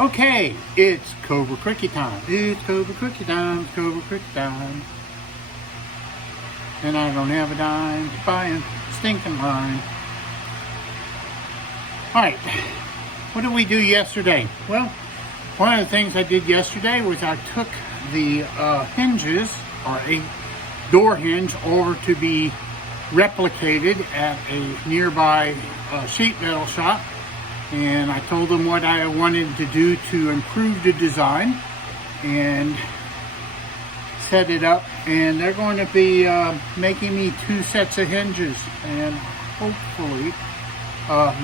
Okay, it's Cobra Quickie time. It's Cobra Quickie time. It's Cobra Quickie time. And I don't have a dime to buy a stinking line. Alright, what did we do yesterday? Well, one of the things I did yesterday was I took the hinges, or a door hinge, over to be replicated at a nearby sheet metal shop. And I told them what I wanted to do to improve the design and set it up. And they're going to be making me 2 sets of hinges, and hopefully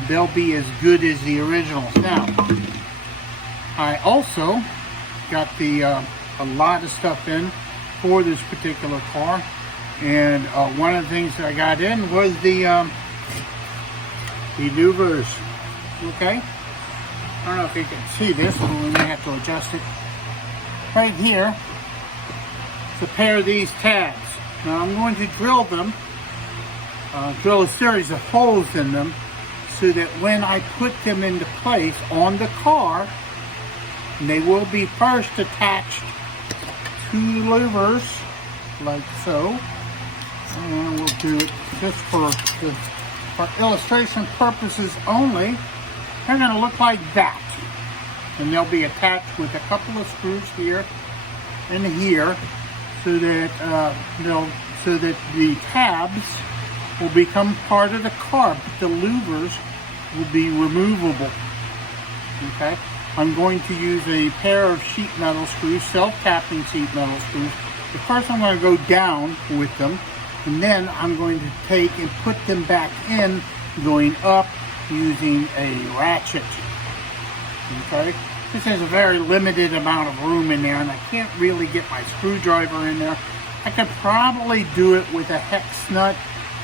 they'll be as good as the originals. Now, I also got a lot of stuff in for this particular car, and one of the things that I got in was the louvers. Okay, I don't know if you can see this, but we may have to adjust it. Right here, it's a pair of these tabs. Now I'm going to drill them, drill a series of holes in them, so that when I put them into place on the car, they will be first attached to the louvers, like so. And we'll do it just for illustration purposes only. They're going to look like that, and they'll be attached with a couple of screws here and here, so that the tabs will become part of the car, but the louvers will be removable. Okay, I'm going to use a pair of sheet metal screws, self-tapping sheet metal screws. But first I'm going to go down with them, and then I'm going to take and put them back in, going up using a ratchet. Okay, this has a very limited amount of room in there, and I can't really get my screwdriver in there. I could probably do it with a hex nut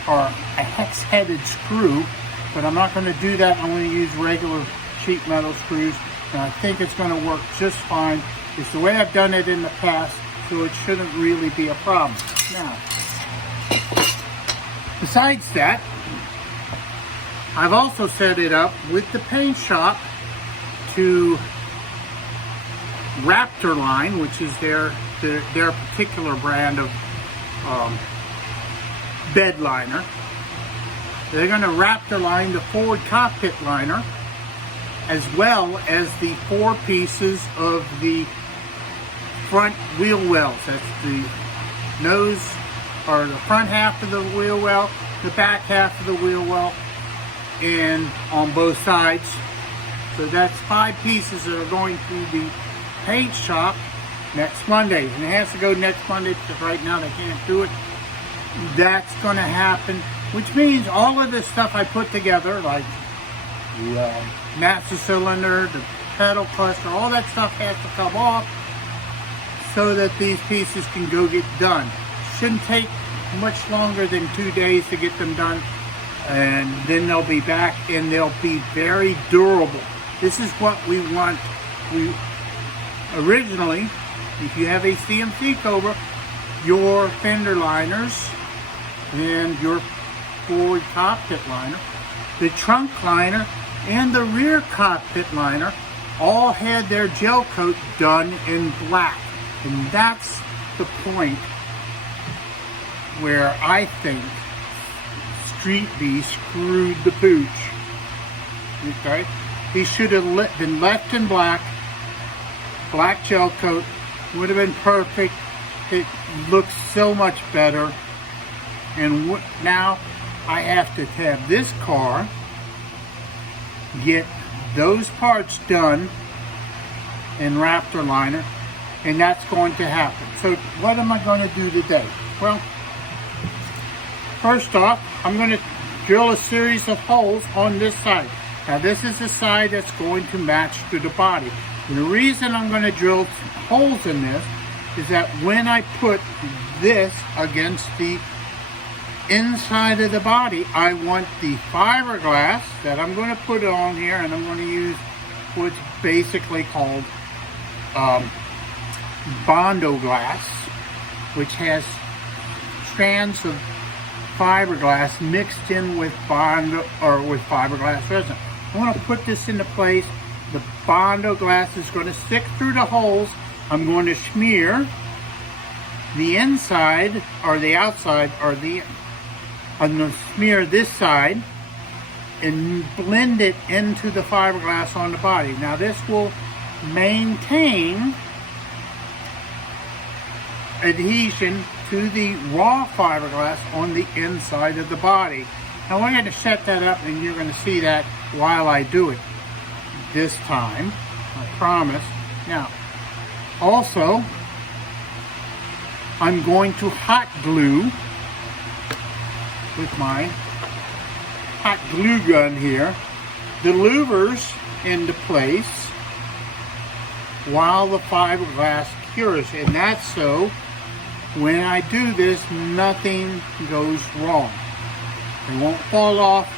or a hex-headed screw, but I'm not going to do that. I'm going to use regular sheet metal screws, and I think it's going to work just fine. It's the way I've done it in the past, so it shouldn't really be a problem. Now, besides that, I've also set it up with the paint shop to Raptor line, which is their particular brand of bed liner. They're going to Raptor line the forward cockpit liner, as well as the 4 pieces of the front wheel wells. That's the nose, or the front half of the wheel well, the back half of the wheel well, and on both sides. So that's 5 pieces that are going through the paint shop next Monday. And it has to go next Monday because right now they can't do it. That's going to happen, which means all of this stuff I put together, like the master cylinder, the pedal cluster, all that stuff has to come off so that these pieces can go get done. Shouldn't take much longer than 2 days to get them done, and then they'll be back and they'll be very durable. This is what we want. We originally, if you have a CMC Cobra, your fender liners and your forward cockpit liner, the trunk liner, and the rear cockpit liner all had their gel coat done in black. And that's the point where I think Street B screwed the pooch. Okay? He should have been left in black. Black gel coat would have been perfect. It looks so much better. And now I have to have this car get those parts done in Raptor liner, and that's going to happen. So what am I going to do today? Well, first off, I'm going to drill a series of holes on this side. Now this is the side that's going to match to the body. And the reason I'm going to drill holes in this is that when I put this against the inside of the body, I want the fiberglass that I'm going to put on here, and I'm going to use what's basically called Bondo glass, which has strands of fiberglass mixed in with Bondo or with fiberglass resin. I want to put this into place The Bondo glass is going to stick through the holes. I'm going to smear the inside or the outside or I'm going to smear this side and blend it into the fiberglass on the body. Now this will maintain adhesion to the raw fiberglass on the inside of the body. Now we're going to set that up and you're going to see that while I do it this time, I promise. Now also I'm going to hot glue with my hot glue gun here the louvers into place while the fiberglass cures, and that's so when I do this nothing goes wrong. It won't fall off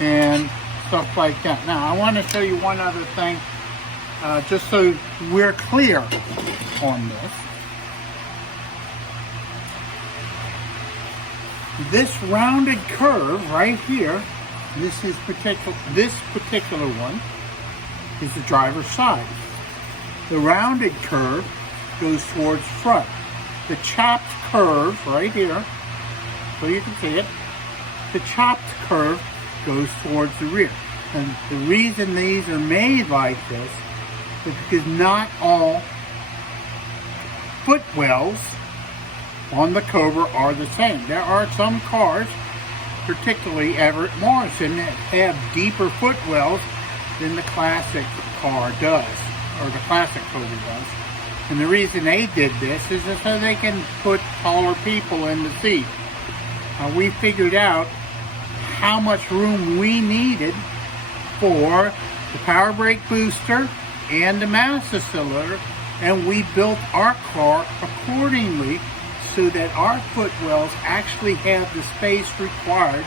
and stuff like that. Now I want to show you one other thing just so we're clear on this. This rounded curve right here, this particular one is the driver's side. The rounded curve goes towards front. The chopped curve right here, so you can see it, the chopped curve goes towards the rear. And the reason these are made like this is because not all footwells on the Cobra are the same. There are some cars, particularly Everett Morrison, that have deeper footwells than the classic car does, or the classic Cobra does. And the reason they did this is so they can put taller people in the seat. We figured out how much room we needed for the power brake booster and the master cylinder, and we built our car accordingly so that our footwells actually have the space required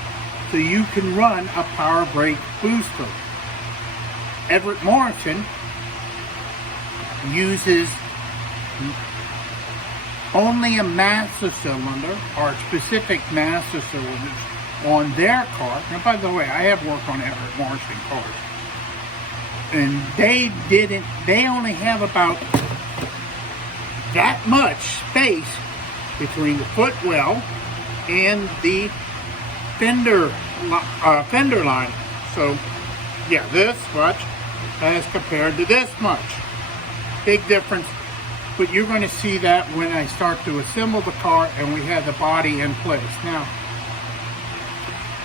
so you can run a power brake booster. Everett Morrison uses only a master cylinder or specific master cylinders on their car. Now, by the way, I have worked on Everett Morrison cars, and they only have about that much space between the footwell and the fender line. So yeah, this much as compared to this much. Big difference, but you're going to see that when I start to assemble the car and we have the body in place. Now,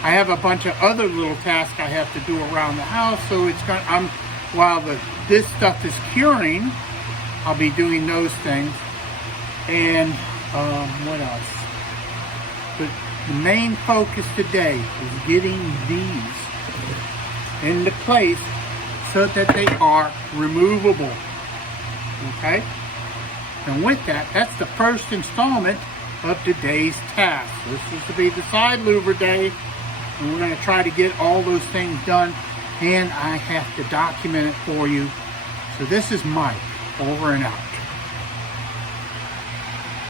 I have a bunch of other little tasks I have to do around the house, so it's going. While this stuff is curing, I'll be doing those things. And what else? But the main focus today is getting these into place so that they are removable. Okay? And with that, that's the first installment of today's task. This is to be the side louver day, and we're going to try to get all those things done, and I have to document it for you. So this is Mike, over and out.